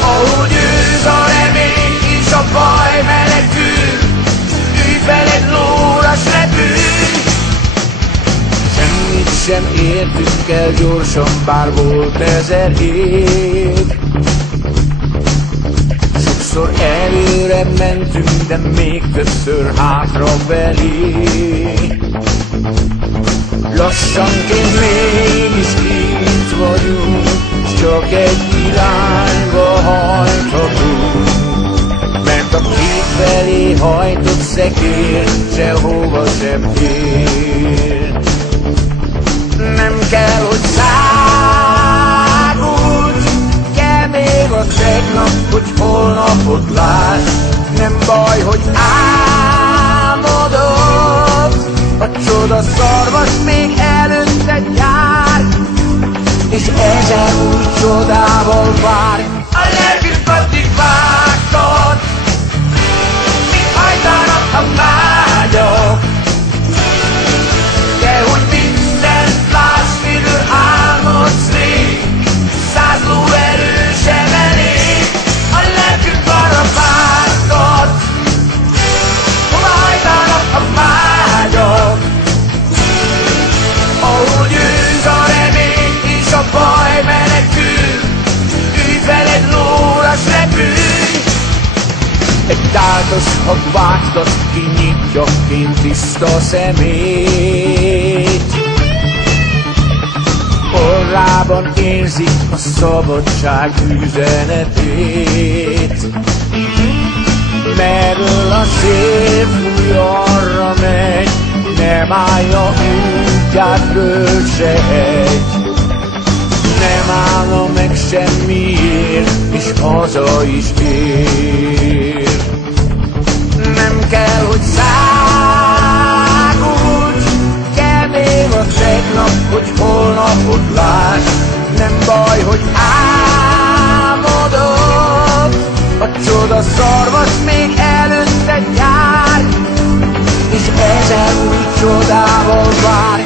Ahogy őz a remény és a baj menekül, ülj fel egy lóra, s repülj! Semmit sem értünk el gyorsan, bár volt 1000 év. Sokszor előre mentünk, de még többször hátrafelé. Lassanként mégis itt vagyunk, s csak egy irányba hajthatunk. Mert a két felé hajtott szekér sehova sem ér. Nem kell, hogy szágulj, kell még a tegnap, hogy holnapot lásd. Nem baj, hogy álmodod, a csoda szarvas még előtte jár, és 1000 új csodával vár. A lelkünk addig vágtat, mint hajtanak a vágyok. De hogy mindent látsz, miről álmodsz rég, 100 lóerő sem elég. A lelkünk arra vágtat, hova hajtanak a vágyok. Ahogy őz a remény és a baj menekül, ülj fel egy lóra, s repülj! Egy táltos, ha vágtat, kinyitja kint tiszta szemét. Orrában érzi a szabadság üzenetét. Merről a szél fúj, arra megy, nem állja útját föld se hegy. Nem állna meg semmiért, és haza is ér. Nem kell, hogy szágulj, kell még a tegnap, hogy holnapot lásd. Nem baj, hogy álmodod, a csoda szarvas még előtte jár, és 1000 új csodával vár.